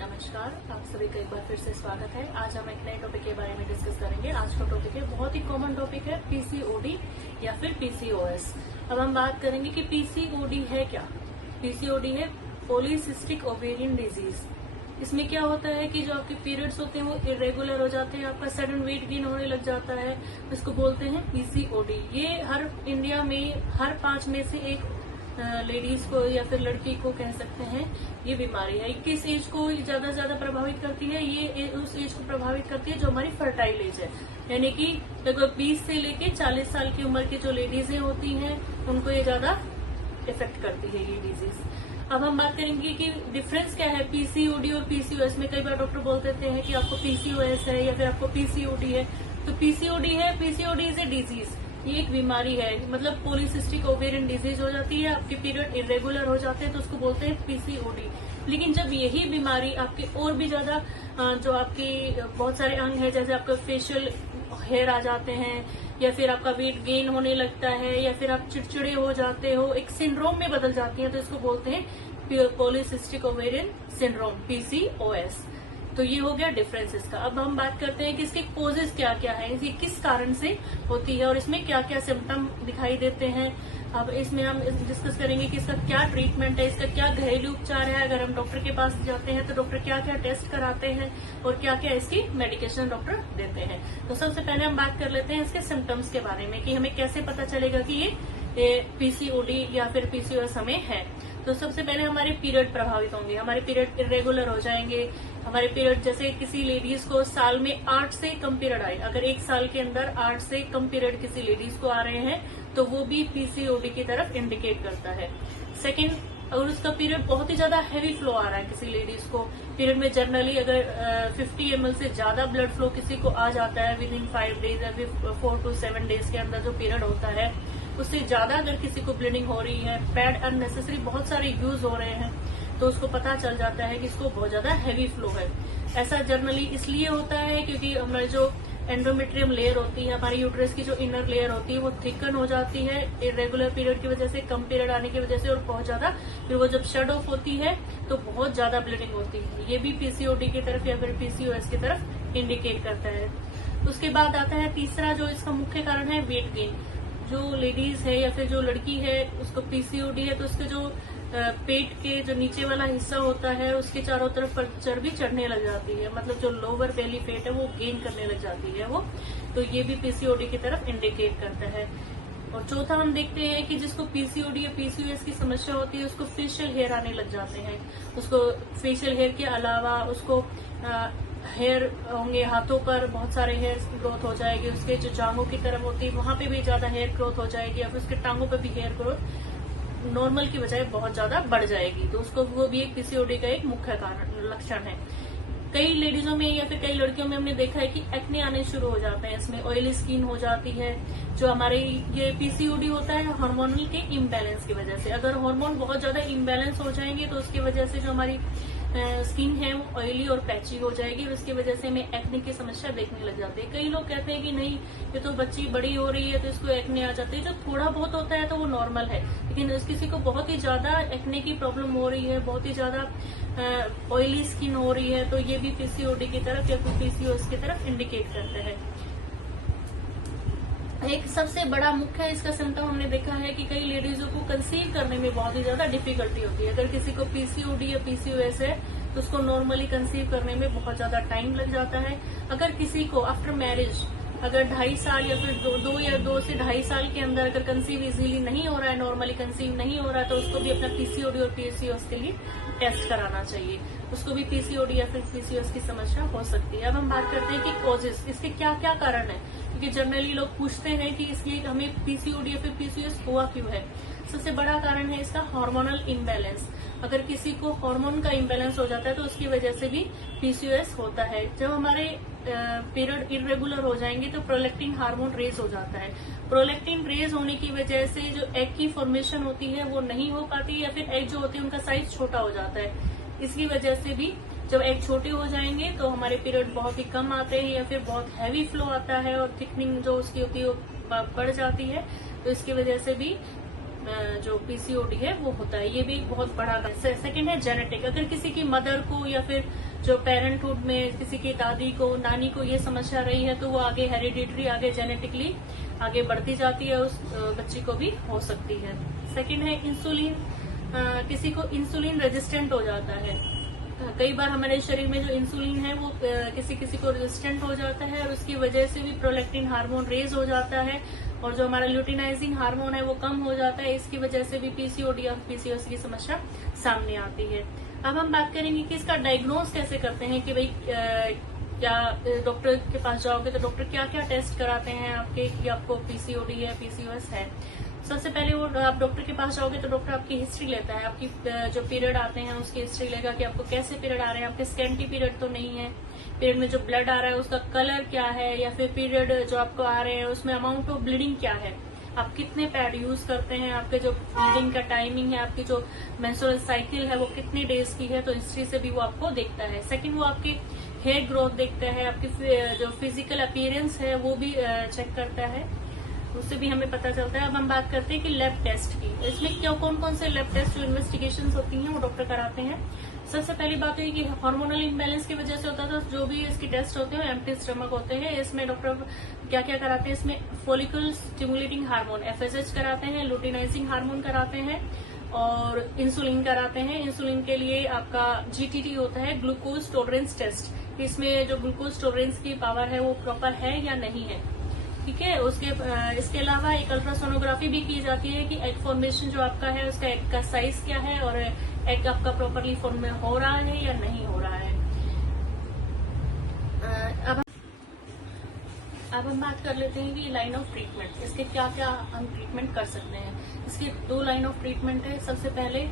नमस्कार, आप सभी का एक बार फिर से स्वागत है। आज हम एक नए टॉपिक के बारे में डिस्कस करेंगे। आज का टॉपिक है, बहुत ही कॉमन टॉपिक है, पीसीओडी या फिर पीसीओएस। अब हम बात करेंगे कि पीसीओडी है क्या। पीसीओडी है पॉलीसिस्टिक ओवेरियन डिजीज। इसमें क्या होता है कि जो आपके पीरियड्स होते हैं वो इरेगुलर हो जाते हैं, आपका सडन वेट गेन होने लग जाता है, इसको बोलते हैं पीसीओडी। ये हर इंडिया में हर 5 में से एक लेडीज को या फिर लड़की को कह सकते हैं ये बीमारी है। किस एज को ज्यादा से ज्यादा प्रभावित करती है? ये उस एज को प्रभावित करती है जो हमारी फर्टाइल एज है, यानी कि लगभग 20 से लेके 40 साल की उम्र की जो लेडीजें होती हैं उनको ये ज्यादा इफेक्ट करती है ये डिजीज। अब हम बात करेंगे कि डिफरेंस क्या है पीसीओडी और पीसीओएस में। कई बार डॉक्टर बोल देते हैं कि आपको पीसीओएस है या फिर आपको पीसीओडी है। तो पीसीओडी है, पीसीओडी इज ए डिजीज, ये एक बीमारी है, मतलब पॉलीसिस्टिक ओवेरियन डिजीज हो जाती है, आपके पीरियड इरेगुलर हो जाते हैं तो उसको बोलते हैं पीसीओडी। लेकिन जब यही बीमारी आपके और भी ज्यादा जो आपके बहुत सारे अंग है, जैसे आपका फेशियल हेयर आ जाते हैं या फिर आपका वेट गेन होने लगता है या फिर आप चिड़चिड़े हो जाते हो, एक सिंड्रोम में बदल जाती है, तो इसको बोलते हैं पॉलीसिस्टिक ओवेरियन सिंड्रोम, पीसीओएस। तो ये हो गया डिफरेंस इसका। अब हम बात करते हैं कि इसके कोजेस क्या क्या है, ये किस कारण से होती है और इसमें क्या क्या सिम्टम दिखाई देते हैं। अब इसमें हम डिस्कस करेंगे कि इसका क्या ट्रीटमेंट है, इसका क्या घरेलू उपचार है, अगर हम डॉक्टर के पास जाते हैं तो डॉक्टर क्या क्या टेस्ट कराते हैं और क्या क्या इसकी मेडिकेशन डॉक्टर देते हैं। तो सबसे पहले हम बात कर लेते हैं इसके सिम्टम्स के बारे में कि हमें कैसे पता चलेगा कि ये पीसीओडी या फिर पीसीओएस हमें है। तो सबसे पहले हमारे पीरियड प्रभावित होंगे, हमारे पीरियड इरेगुलर हो जाएंगे। हमारे पीरियड, जैसे किसी लेडीज को साल में 8 से कम पीरियड आए, अगर एक साल के अंदर 8 से कम पीरियड किसी लेडीज को आ रहे हैं तो वो भी पीसीओडी की तरफ इंडिकेट करता है। सेकेंड, अगर उसका पीरियड बहुत ही ज्यादा हैवी फ्लो आ रहा है किसी लेडीज को, पीरियड में जनरली अगर 50 ml से ज्यादा ब्लड फ्लो किसी को आ जाता है विद इन 5 डेज या फिर 4 to 7 डेज के अंदर जो पीरियड होता है, उससे ज्यादा अगर किसी को ब्लीडिंग हो रही है, पैड अननेसेसरी बहुत सारे यूज हो रहे हैं, तो उसको पता चल जाता है कि इसको बहुत ज्यादा हैवी फ्लो है। ऐसा जनरली इसलिए होता है क्योंकि हमारे जो एंडोमेट्रियम लेयर होती है, हमारी यूट्रस की जो इनर लेयर होती है वो थिकन हो जाती है इरेगुलर पीरियड की वजह से, कम पीरियड आने की वजह से, और बहुत ज्यादा फिर वो जब शट ऑफ होती है तो बहुत ज्यादा ब्लीडिंग होती है। ये भी पीसीओडी की तरफ या फिर पीसीओएस की तरफ इंडिकेट करता है। उसके बाद आता है तीसरा, जो इसका मुख्य कारण है वेट गेन। जो लेडीज है या फिर जो लड़की है उसको पीसीओडी है तो उसके जो पेट के जो नीचे वाला हिस्सा होता है उसके चारों तरफ चर्बी चढ़ने लग जाती है, मतलब जो लोअर बेली फैट है वो गेन करने लग जाती है वो, तो ये भी पीसीओडी की तरफ इंडिकेट करता है। और चौथा हम देखते हैं कि जिसको पीसीओडी या पीसीओएस की समस्या होती है उसको फेशियल हेयर आने लग जाते हैं। उसको फेशियल हेयर के अलावा उसको हेयर होंगे, हाथों पर बहुत सारे हेयर ग्रोथ हो जाएगी, उसके जो जांघों की तरफ होती है वहां पे भी ज्यादा हेयर ग्रोथ हो जाएगी, या फिर उसके टांगों पे भी हेयर ग्रोथ नॉर्मल की बजाय बहुत ज्यादा बढ़ जाएगी, तो उसको वो भी एक पीसीओडी का एक मुख्य कारण लक्षण है। कई लेडीजों में या फिर कई लड़कियों में हमने देखा है कि एक्ने आने शुरू हो जाते हैं, इसमें ऑयली स्किन हो जाती है। जो हमारे ये पीसीओडी होता है हार्मोनल के इम्बैलेंस की वजह से, अगर हार्मोन बहुत ज्यादा इम्बैलेंस हो जाएंगे तो उसकी वजह से जो हमारी स्किन है वो ऑयली और पैची हो जाएगी और इसकी वजह से हमें एक्ने की समस्या देखने लग जाती है। कई लोग कहते हैं कि नहीं ये तो बच्ची बड़ी हो रही है तो इसको एक्ने आ जाते हैं, जो थोड़ा बहुत होता है तो वो नॉर्मल है, लेकिन किसी को बहुत ही ज्यादा एक्ने की प्रॉब्लम हो रही है, बहुत ही ज्यादा ऑयली स्किन हो रही है, तो ये भी पीसीओडी की तरफ या फिर पीसीओएस की तरफ इंडिकेट करता है। एक सबसे बड़ा मुख्य इसका सिम्टम हमने देखा है कि कई लेडीजों को कंसीव करने में बहुत ही ज्यादा डिफिकल्टी होती है। अगर किसी को पीसीओडी या पीसीओएस है तो उसको नॉर्मली कंसीव करने में बहुत ज्यादा टाइम लग जाता है। अगर किसी को आफ्टर मैरिज अगर 2.5 साल या फिर 2 से 2.5 साल के अंदर अगर कंसीव इजीली नहीं हो रहा है, नॉर्मली कंसीव नहीं हो रहा है, तो उसको भी अपना पीसीओडी और पीसीओएस के लिए टेस्ट कराना चाहिए। उसको भी पीसीओडी या फिर पीसीओएस की समस्या हो सकती है। अब हम बात करते हैं कि कॉजेस, इसके क्या क्या कारण है, क्योंकि जनरली लोग पूछते हैं कि इसलिए हमें पीसीओडी या फिर पीसीओएस हुआ क्यों है। सबसे बड़ा कारण है इसका हार्मोनल इम्बैलेंस। अगर किसी को हार्मोन का इम्बैलेंस हो जाता है तो उसकी वजह से भी पीसीओएस होता है। जब हमारे पीरियड इरेगुलर हो जाएंगे तो प्रोलैक्टिन हार्मोन रेज हो जाता है। प्रोलैक्टिन रेज होने की वजह से जो एग की फॉर्मेशन होती है वो नहीं हो पाती, या फिर एग जो होते हैं उनका साइज छोटा हो जाता है। इसकी वजह से भी जब एग छोटे हो जाएंगे तो हमारे पीरियड बहुत ही कम आते हैं या फिर बहुत हैवी फ्लो आता है और थिकनिंग जो उसकी होती है वो बढ़ जाती है, तो इसकी वजह से भी जो पीसीओडी है वो होता है। ये भी एक बहुत बड़ा। सेकंड है जेनेटिक। अगर किसी की मदर को या फिर जो पेरेंटहुड में किसी की दादी को, नानी को ये समस्या रही है, तो वो आगे हेरिडिटरी, आगे जेनेटिकली आगे बढ़ती जाती है, उस बच्ची को भी हो सकती है। सेकंड है इंसुलिन, किसी को इंसुलिन रेजिस्टेंट हो जाता है। कई बार हमारे शरीर में जो इंसुलिन है वो किसी किसी को रेजिस्टेंट हो जाता है, और उसकी वजह से भी प्रोलैक्टिन हार्मोन रेज हो जाता है, और जो हमारा ल्यूटिनाइजिंग हार्मोन है वो कम हो जाता है। इसकी वजह से भी पीसीओडी और पीसीओएस की समस्या सामने आती है। अब हम बात करेंगे कि इसका डायग्नोज कैसे करते हैं, कि भाई क्या डॉक्टर के पास जाओगे तो डॉक्टर क्या क्या टेस्ट कराते हैं आपके कि आपको पीसीओडी है, पीसीओएस है। सबसे पहले वो आप डॉक्टर के पास जाओगे तो डॉक्टर आपकी हिस्ट्री लेता है, आपकी जो पीरियड आते हैं उसकी हिस्ट्री लेगा कि आपको कैसे पीरियड आ रहे हैं, आपके स्कैंटी पीरियड तो नहीं है, पीरियड में जो ब्लड आ रहा है उसका कलर क्या है, या फिर पीरियड जो आपको आ रहे हैं उसमें अमाउंट ऑफ ब्लीडिंग क्या है, आप कितने पैड यूज करते हैं, आपके जो ब्लीडिंग का टाइमिंग है, आपकी जो मेंस्ट्रुअल साइकिल है वो कितने डेज की है, तो हिस्ट्री से भी वो आपको देखता है। सेकंड, वो आपकी हेयर ग्रोथ देखता है, आपकी जो फिजिकल अपीयरेंस है वो भी चेक करता है, उससे भी हमें पता चलता है। अब हम बात करते हैं कि लैब टेस्ट की। इसमें क्या कौन कौन से लैब टेस्ट जो इन्वेस्टिगेशंस होती हैं वो डॉक्टर कराते हैं। सबसे पहली बात है कि हार्मोनल इम्बैलेंस की वजह से होता है, तो जो भी इसके टेस्ट होते हैं एम्प्टी स्टमक होते हैं। इसमें डॉक्टर क्या क्या कराते हैं, इसमें फॉलिकल स्टिमुलेटिंग हार्मोन एफएसएच कराते हैं, लुटिनाइजिंग हार्मोन कराते हैं, और इंसुलिन कराते हैं। इंसुलिन के लिए आपका जीटीटी होता है, ग्लूकोज टॉलरेंस टेस्ट, इसमें जो ग्लूकोज टॉलरेंस की पावर है वो प्रॉपर है या नहीं है, ठीक है। इसके अलावा एक अल्ट्रासोनोग्राफी भी की जाती है कि एग फॉर्मेशन जो आपका है उसका एग का साइज क्या है, और एग आपका प्रॉपरली फॉर्म में हो रहा है या नहीं हो रहा है। अब हम बात कर लेते हैं कि लाइन ऑफ ट्रीटमेंट, इसके क्या क्या हम ट्रीटमेंट कर सकते हैं। इसके 2 लाइन ऑफ ट्रीटमेंट है। सबसे पहले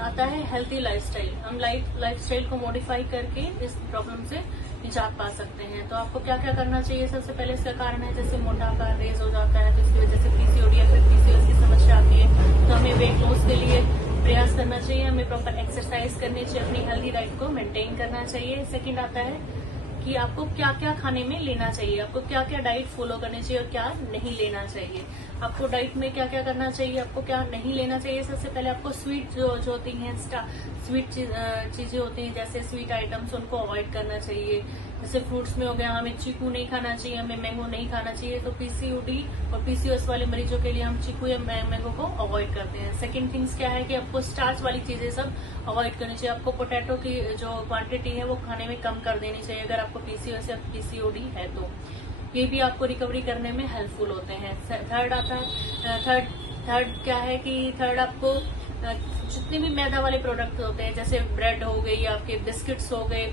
आता है हेल्थी लाइफस्टाइल। हम लाइफस्टाइल को मॉडिफाई करके इस प्रॉब्लम से निजात पा सकते हैं। तो आपको क्या क्या करना चाहिए, सबसे पहले इसका कारण है जैसे मोटापा रेज हो जाता है, तो इसकी वजह से पीसीओडी या फिर पीसीओएस की समस्या आती है, तो हमें वेट लॉस के लिए प्रयास करना चाहिए, हमें प्रॉपर एक्सरसाइज करनी चाहिए, अपनी हेल्थी डाइट को मेंटेन करना चाहिए। सेकंड आता है कि आपको क्या क्या खाने में लेना चाहिए, आपको क्या क्या डाइट फॉलो करनी चाहिए और क्या नहीं लेना चाहिए। आपको डाइट में क्या क्या करना चाहिए, आपको क्या नहीं लेना चाहिए। सबसे पहले आपको स्वीट जो होती हैं, स्वीट चीजें होती हैं जैसे स्वीट आइटम्स, उनको अवॉइड करना चाहिए। जैसे फ्रूट्स में हो गया, हमें चीकू नहीं खाना चाहिए, हमें मैंगो नहीं खाना चाहिए। तो पीसीओडी और पीसीओएस वाले मरीजों के लिए हम चीकू या मैंगो को अवॉइड करते हैं। सेकंड थिंग्स क्या है कि आपको स्टार्च वाली चीजें सब अवॉइड करनी चाहिए। आपको पोटैटो की जो क्वांटिटी है वो खाने में कम कर देनी चाहिए अगर आपको पीसीओएस या पीसीओडी है तो। ये भी आपको रिकवरी करने में हेल्पफुल होते हैं। थर्ड आता है, थर्ड क्या है कि थर्ड आपको जितने भी मैदा वाले प्रोडक्ट होते हैं जैसे ब्रेड हो गई, आपके बिस्किट्स हो गए,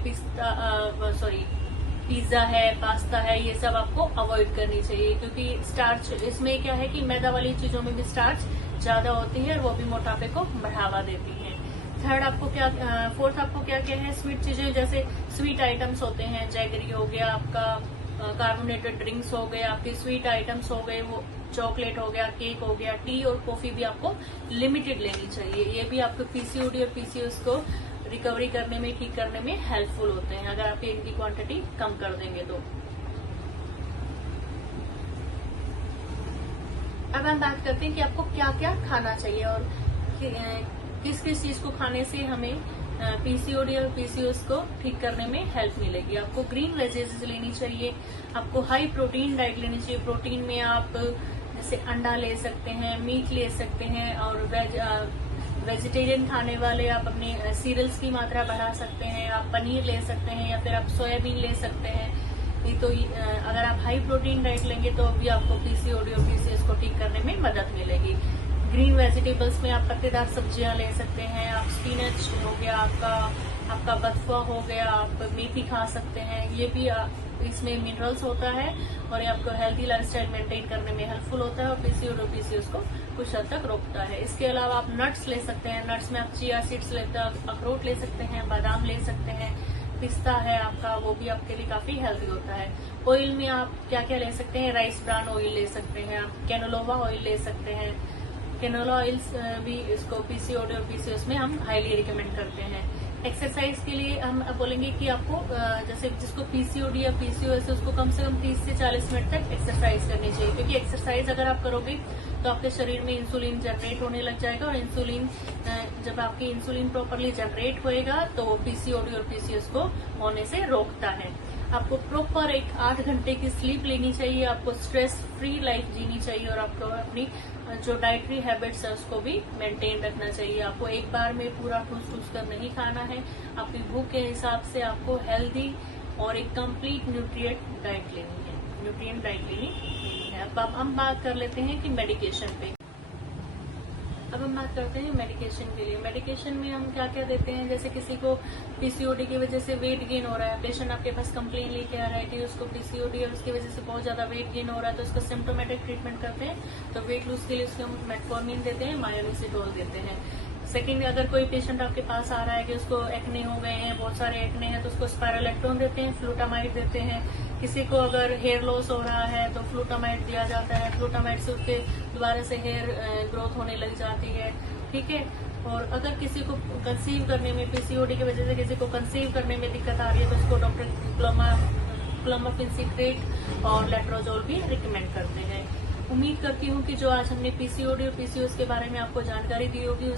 पिज्जा है, पास्ता है, ये सब आपको अवॉइड करनी चाहिए, क्योंकि स्टार्च इसमें क्या है कि मैदा वाली चीजों में भी स्टार्च ज्यादा होती है और वो भी मोटापे को बढ़ावा देती है। फोर्थ आपको क्या क्या है, स्वीट चीजें जैसे स्वीट आइटम्स होते हैं, जैगरी हो गया, आपका कार्बोनेटेड ड्रिंक्स हो गए, आपके स्वीट आइटम्स हो गए, वो चॉकलेट हो गया, केक हो गया, टी और कॉफी भी आपको लिमिटेड लेनी चाहिए। ये भी आपको पीसीओडी और पीसीओएस को रिकवरी करने में, ठीक करने में हेल्पफुल होते हैं अगर आप इनकी क्वांटिटी कम कर देंगे तो। अब हम बात करते हैं कि आपको क्या क्या खाना चाहिए और किस किस चीज को खाने से हमें पीसीओडी और पीसीओएस को ठीक करने में हेल्प मिलेगी। आपको ग्रीन वेजेस लेनी चाहिए, आपको हाई प्रोटीन डाइट लेनी चाहिए। प्रोटीन में आप जैसे अंडा ले सकते हैं, मीट ले सकते हैं, और वेजिटेरियन खाने वाले आप अपने सीरियल्स की मात्रा बढ़ा सकते हैं। आप पनीर ले सकते हैं या फिर आप सोयाबीन ले सकते हैं। तो अगर आप हाई प्रोटीन डाइट लेंगे तो भी आपको पीसीओडी और पीसीओएस को ठीक करने में मदद मिलेगी। ग्रीन वेजिटेबल्स में आप पत्तेदार सब्जियां ले सकते हैं, आप स्पिनच हो गया, आपका बथुआ हो गया, आप मेथी खा सकते हैं। ये भी इसमें मिनरल्स होता है और ये आपको हेल्थी लाइफस्टाइल मेंटेन करने में हेल्पफुल होता है और पीसीओडी और पीसीओएस को कुछ हद तक रोकता है। इसके अलावा आप नट्स ले सकते हैं, नट्स में आप चिया सीड्स लेते हैं, अखरोट ले सकते हैं, बादाम ले सकते हैं, पिस्ता है आपका, वो भी आपके लिए काफी हेल्दी होता है। ऑयल में आप क्या क्या ले सकते हैं, राइस ब्रान ऑयल ले सकते हैं, आप कैनोलोवा ऑयल ले सकते हैं। कैनोला ऑयल्स भी इसको पीसीओडी और पीसीओएस में हम हाईली रिकमेंड करते हैं। एक्सरसाइज के लिए हम बोलेंगे कि आपको जैसे जिसको पीसीओडी या पीसीओएस है उसको कम से कम 30 से 40 मिनट तक एक्सरसाइज करनी चाहिए, क्योंकि एक्सरसाइज अगर आप करोगे तो आपके शरीर में इंसुलिन जनरेट होने लग जाएगा और इंसुलिन जब आपकी इंसुलिन प्रॉपरली जनरेट होएगा तो वो पीसीओडी और पीसीओएस को होने से रोकता है। आपको प्रॉपर एक 8 घंटे की स्लीप लेनी चाहिए, आपको स्ट्रेस फ्री लाइफ जीनी चाहिए और आपको अपनी जो डाइटरी हैबिट्स है उसको भी मेंटेन रखना चाहिए। आपको एक बार में पूरा ठूस ठूस कर नहीं खाना है, आपकी भूख के हिसाब से आपको हेल्दी और एक कंप्लीट न्यूट्रिएंट डाइट लेनी है, न्यूट्रिएंट डाइट लेनी है। अब हम बात कर लेते हैं कि मेडिकेशन पे। अब हम बात करते हैं मेडिकेशन के लिए। मेडिकेशन में हम क्या क्या देते हैं, जैसे किसी को पीसीओडी की वजह से वेट गेन हो रहा है, पेशेंट आपके पास कंप्लेन लेके आ रहा है कि उसको पीसीओडी और उसकी वजह से बहुत ज्यादा वेट गेन हो रहा है, तो उसका सिम्टोमेटिक ट्रीटमेंट करते हैं। तो वेट लूज के लिए उसको हम मेटफॉर्मिन देते हैं, मायोनिसिटोल देते हैं। सेकंड, अगर कोई पेशेंट आपके पास आ रहा है कि उसको एक्ने हो गए हैं, बहुत सारे एक्ने हैं, तो उसको स्पाइरोलेक्टोन देते हैं, फ्लूटामाइड देते हैं। किसी को अगर हेयर लॉस हो रहा है तो फ्लूटामाइड दिया जाता है, फ्लूटामाइड से उसके दोबारा से हेयर ग्रोथ होने लग जाती है, ठीक है। और अगर किसी को कंसीव करने में, पीसीओडी की वजह से किसी को कंसीव करने में दिक्कत आ रही है तो उसको डॉक्टर क्लोमिफेन और लेट्रोजोल भी रिकमेंड करते हैं। उम्मीद करती हूँ कि जो आज हमने पीसीओडी और पीसीओएस के बारे में आपको जानकारी दी होगी,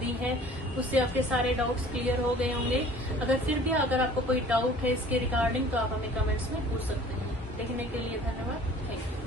दी है, उससे आपके सारे डाउट्स क्लियर हो गए होंगे। अगर फिर भी अगर आपको कोई डाउट है इसके रिगार्डिंग तो आप हमें कमेंट्स में पूछ सकते हैं। देखने के लिए धन्यवाद, थैंक यू।